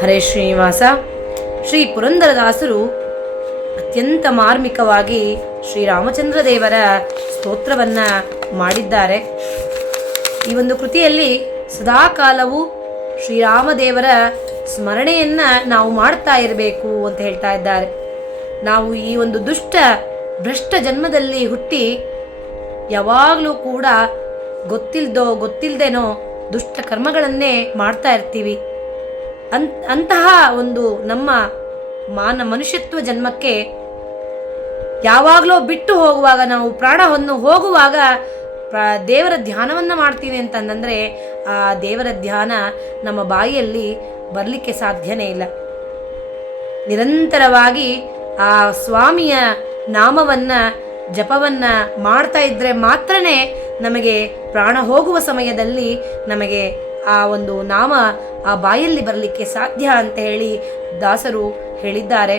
ಹರೇ ಶ್ರೀನಿವಾಸ. ಶ್ರೀ ಪುರಂದರದಾಸರು ಅತ್ಯಂತ ಮಾರ್ಮಿಕವಾಗಿ ಶ್ರೀರಾಮಚಂದ್ರ ದೇವರ ಸ್ತೋತ್ರವನ್ನ ಮಾಡಿದ್ದಾರೆ. ಈ ಒಂದು ಕೃತಿಯಲ್ಲಿ ಸದಾಕಾಲವೂ ಶ್ರೀರಾಮದೇವರ ಸ್ಮರಣೆಯನ್ನ ನಾವು ಮಾಡ್ತಾ ಇರಬೇಕು ಅಂತ ಹೇಳ್ತಾ ಇದ್ದಾರೆ. ನಾವು ಈ ಒಂದು ದುಷ್ಟ, ಭ್ರಷ್ಟ ಜನ್ಮದಲ್ಲಿ ಹುಟ್ಟಿ ಯಾವಾಗಲೂ ಕೂಡ ಗೊತ್ತಿಲ್ದೋ ಗೊತ್ತಿಲ್ದೇನೋ ದುಷ್ಟ ಕರ್ಮಗಳನ್ನೇ ಮಾಡ್ತಾ ಇರ್ತೀವಿ. ಅಂತಹ ಒಂದು ನಮ್ಮ ಮಾನ ಮನುಷ್ಯತ್ವ ಜನ್ಮಕ್ಕೆ ಯಾವಾಗಲೂ ಬಿಟ್ಟು ಹೋಗುವಾಗ ನಾವು ಪ್ರಾಣವನ್ನು ಹೋಗುವಾಗ ದೇವರ ಧ್ಯಾನವನ್ನು ಮಾಡ್ತೀವಿ ಅಂತಂದ್ರೆ ಆ ದೇವರ ಧ್ಯಾನ ನಮ್ಮ ಬಾಯಿಯಲ್ಲಿ ಬರಲಿಕ್ಕೆ ಸಾಧ್ಯನೇ ಇಲ್ಲ. ನಿರಂತರವಾಗಿ ಆ ಸ್ವಾಮಿಯ ನಾಮವನ್ನ, ಜಪವನ್ನ ಮಾಡ್ತಾ ಇದ್ದರೆ ಮಾತ್ರನೇ ನಮಗೆ ಪ್ರಾಣ ಹೋಗುವ ಸಮಯದಲ್ಲಿ ನಮಗೆ ಆ ಒಂದು ನಾಮ ಆ ಬಾಯಲ್ಲಿ ಬರಲಿಕ್ಕೆ ಸಾಧ್ಯ ಅಂತ ಹೇಳಿ ದಾಸರು ಹೇಳಿದ್ದಾರೆ.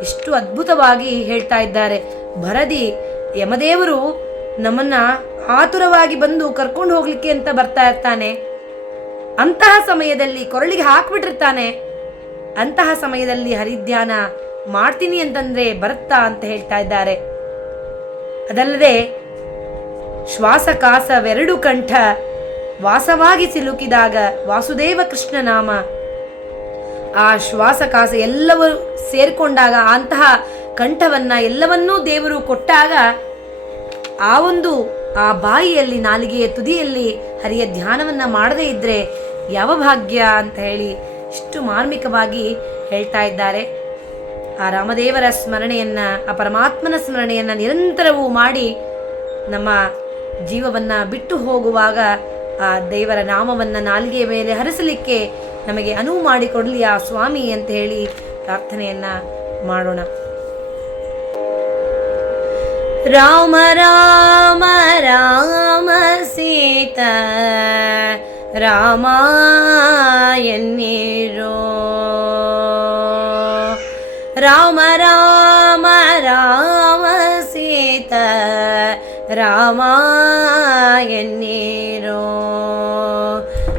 ಇಷ್ಟು ಅದ್ಭುತವಾಗಿ ಹೇಳ್ತಾ ಇದ್ದಾರೆ. ಭರದಿ, ಯಮದೇವರು ನಮ್ಮನ್ನ ಆತುರವಾಗಿ ಬಂದು ಕರ್ಕೊಂಡು ಹೋಗ್ಲಿಕ್ಕೆ ಅಂತ ಬರ್ತಾ ಇರ್ತಾನೆ. ಅಂತಹ ಸಮಯದಲ್ಲಿ ಕೊರಳಿಗೆ ಹಾಕ್ಬಿಟ್ಟಿರ್ತಾನೆ. ಅಂತಹ ಸಮಯದಲ್ಲಿ ಹರಿಧ್ಯಾನ ಮಾಡ್ತೀನಿ ಅಂತಂದ್ರೆ ಬರುತ್ತಾ ಅಂತ ಹೇಳ್ತಾ ಇದ್ದಾರೆ. ಅದಲ್ಲದೆ ಶ್ವಾಸಕಾಸವೆರಡು ಕಂಠ ವಾಸವಾಗಿ ಸಿಲುಕಿದಾಗ ವಾಸುದೇವ ಕೃಷ್ಣ ನಾಮ. ಆ ಶ್ವಾಸಕಾಸ ಎಲ್ಲವೂ ಸೇರಿಕೊಂಡಾಗ ಅಂತಹ ಕಂಠವನ್ನ ಎಲ್ಲವನ್ನೂ ದೇವರು ಕೊಟ್ಟಾಗ ಆ ಒಂದು, ಆ ಬಾಯಿಯಲ್ಲಿ, ನಾಲಿಗೆಯ ತುದಿಯಲ್ಲಿ ಹರಿಯ ಧ್ಯಾನವನ್ನ ಮಾಡದೇ ಇದ್ರೆ ಯಾವ ಭಾಗ್ಯ ಅಂತ ಹೇಳಿ ಇಷ್ಟು ಮಾರ್ಮಿಕವಾಗಿ ಹೇಳ್ತಾ ಇದ್ದಾರೆ. ಆ ರಾಮದೇವರ ಸ್ಮರಣೆಯನ್ನ, ಆ ಪರಮಾತ್ಮನ ಸ್ಮರಣೆಯನ್ನ ನಿರಂತರವೂ ಮಾಡಿ ನಮ್ಮ ಜೀವವನ್ನ ಬಿಟ್ಟು ಹೋಗುವಾಗ ಆ ದೇವರ ನಾಮವನ್ನು ನಾಲಿಗೆಯ ಮೇಲೆ ಹರಿಸಲಿಕ್ಕೆ ನಮಗೆ ಅನುವು ಮಾಡಿಕೊಡಲಿ ಆ ಸ್ವಾಮಿ ಅಂತ ಹೇಳಿ ಪ್ರಾರ್ಥನೆಯನ್ನ ಮಾಡೋಣ. ರಾಮ ರಾಮ ರಾಮ ಸೀತ ರಾಮ ಎನ್ನೀರೋ ರಾಮ ರಾಮ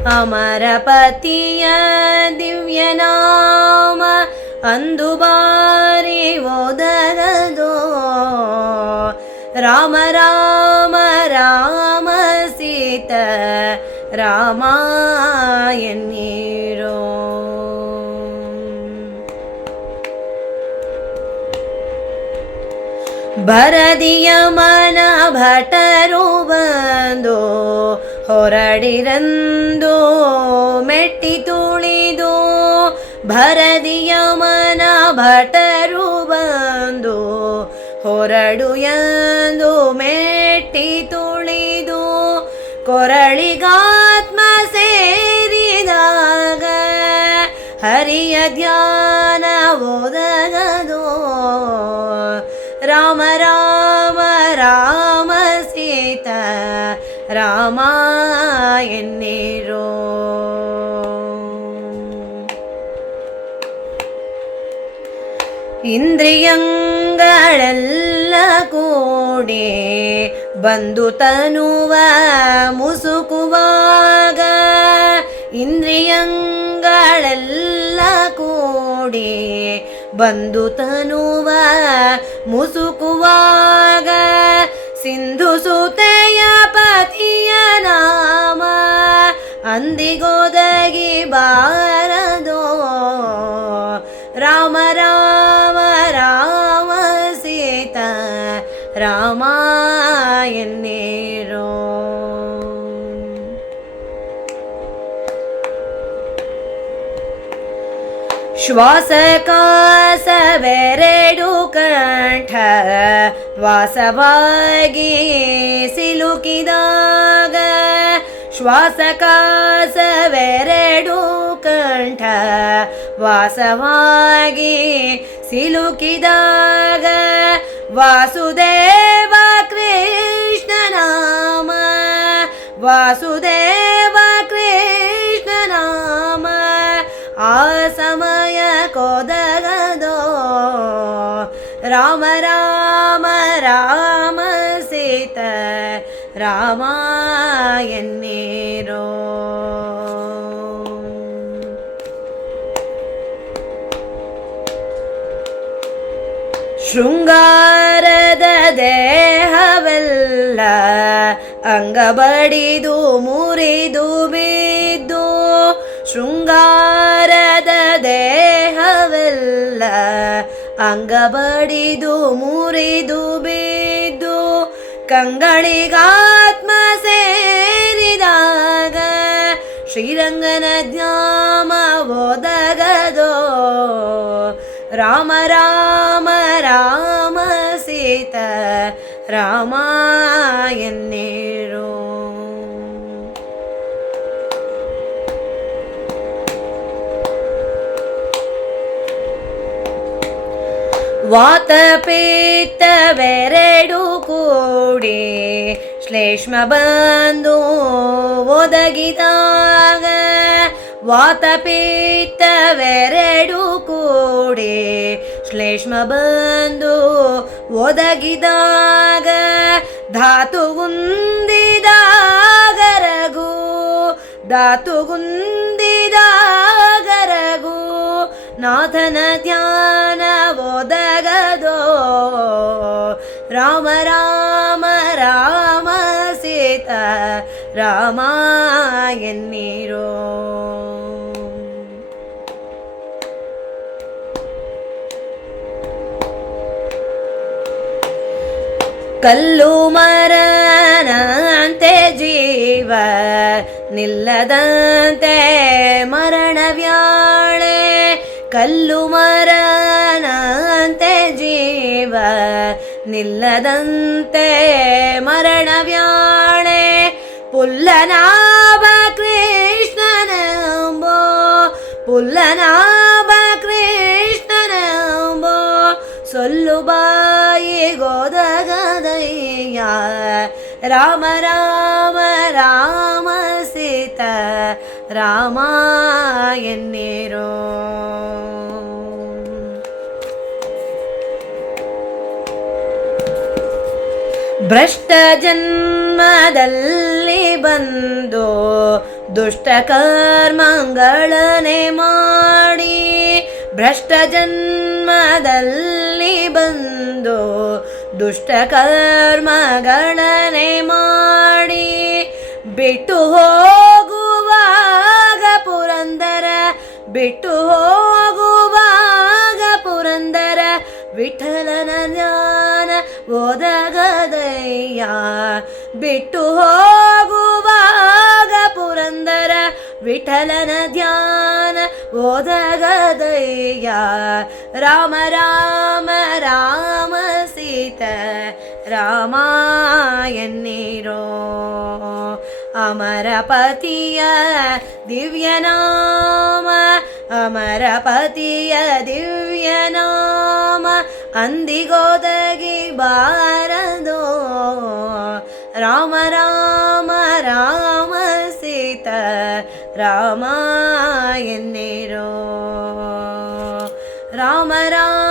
ಅಮರಪತಿಯ ದಿವ್ಯನಾಮ ಅಂದು ಬಾರಿ ಓದಗದೋ ರಾಮ ರಾಮ ರಾಮ ಸೀತ ರಾಮ ಎನ್ನೀರೋ ಬರದಿಯ ಮನ ಭಟರು ಬಂದು ಹೊರಡಿರಂದು ಮೆಟ್ಟಿ ತುಳಿದು ಭರದಿಯ ಮನ ಭಟರು ಬಂದು ಹೊರಡು ಎಂದು ಮೆಟ್ಟಿ ತುಳಿದು ಕೊರಳಿಗಾತ್ಮ ಸೇರಿದಾಗ ಹರಿಯ ಧ್ಯಾನ ಓದಗದು ರಾಮ ರಾಮ ರಾಮ ಸೀತ, ರಾಮ ಎನ್ನಿರೋ ಇಂದ್ರಿಯಂಗಳೆಲ್ಲ ಕೂಡಿ ಬಂದು ತನುವ ಮುಸುಕುವಾಗ ಇಂದ್ರಿಯಂಗಳೆಲ್ಲ ಕೂಡಿ ಬಂದು ತನುವ ಮುಸುಕುವಾಗ ಸಿಂಧು ಸುತೆಯ ಅಂದಿಗೋದಗಿ ಬಾರದೋ? ರಾಮ ರಾಮ ರಾಮ ಸೀತಾ ರಾಮ ಎನ್ನೀರೋ? ಶ್ವಾಸಕಾಸವೆರಡು ಕಂಠ ವಾಸವಾಗಿ ಸಿಲುಕಿದಾಗ ಶ್ವಾಸಕಾಸವೆರಡು ಕಂಠ ವಾಸವಾಗಿ ಸಿಲುಕಿದಾಗ ವಾಸುದೇವ ಕೃಷ್ಣ ನಾಮ ವಾಸುದೇವ രാമ ಎನ್ನೇರೋ ಶೃಂಗಾರದ ದೇಹವೆಲ್ಲ ಅಂಗ ಬಡಿದು ಮುರಿದು ಬಿದ್ದು ಶೃಂಗಾರದ ದೇಹವೆಲ್ಲ ಅಂಗ ಬಡಿದು ಮುರಿದು ಬಿದ್ದು ಕಂಗಳಿಗಾತ್ಮ ಸೇರಿದಾಗ ಶ್ರೀರಂಗನ ಜ್ಞಾಮ ವಾತಪೀತ್ತವೆರಡು ಕೂಡಿ ಶ್ಲೇಷ್ಮ ಬಂದು ಒದಗಿದಾಗ ವಾತಪೀತ್ತವೆರಡು ಕೂಡಿ ಶ್ಲೇಷ್ಮ ಬಂದು ಒದಗಿದಾಗ ಧಾತು ಗುಂದಿದಾಗರಗು ಧಾತು ಗುಂದಿದಾಗರಗು ನಾಥನ ಧ್ಯಾನ ಒದಗದೋ ರಾಮ ರಾಮ ರಾಮ ಸೀತ ರಾಮ ಎನ್ನೀರೋ ಕಲ್ಲು ಮರನಂತೆ ಜೀವ ನಿಲ್ಲದಂತೆ ಮರಣವ್ಯಾಳೆ ಜೀವ ನಿಲ್ಲದಂತೆ ಮರಣವ್ಯಾಳೆ ಪುಲ್ಲನಾಭ ಕೃಷ್ಣನಂಬೋ ಪುಲ್ಲನಾಭ ಕೃಷ್ಣನಂಬೋ ಸೊಲ್ಲು ಬಾಯಿ ಗೋದಗದಯ್ಯ ರಾಮ ರಾಮ ರಾಮ ಸೀತ ರಾಮ ಎನ್ನಿರೋ ಭ್ರಷ್ಟ ಜನ್ಮದಲ್ಲಿ ಬಂದು ದುಷ್ಟ ಕರ್ಮಗಳನೆ ಮಾಡಿ ಭ್ರಷ್ಟ ಜನ್ಮದಲ್ಲಿ ಬಂದು ದುಷ್ಟ ಕರ್ಮಗಳನೆ ಮಾಡಿ ಬಿಟ್ಟು ಬಿಟ್ಟು ಹೋಗುವಾಗ ಪುರಂದರ ವಿಠಲನ ಧ್ಯಾನ ಓದಗದಯ್ಯ ರಾಮ ರಾಮ ರಾಮ ಸೀತ ರಾಮ ಎನ್ನಿರೋ ಅಮರಪತಿಯ ದಿವ್ಯನಾಮ ಅಮರಪತಿಯ ದಿವ್ಯನಾಮ ಅಂದಿಗೋದಗಿ ಬಾರದೋ. ರಾಮ ರಾಮ ರಾಮ ಸೀತ ರಾಮ ಎನ್ನಿರೋ ರಾಮ ರಾಮ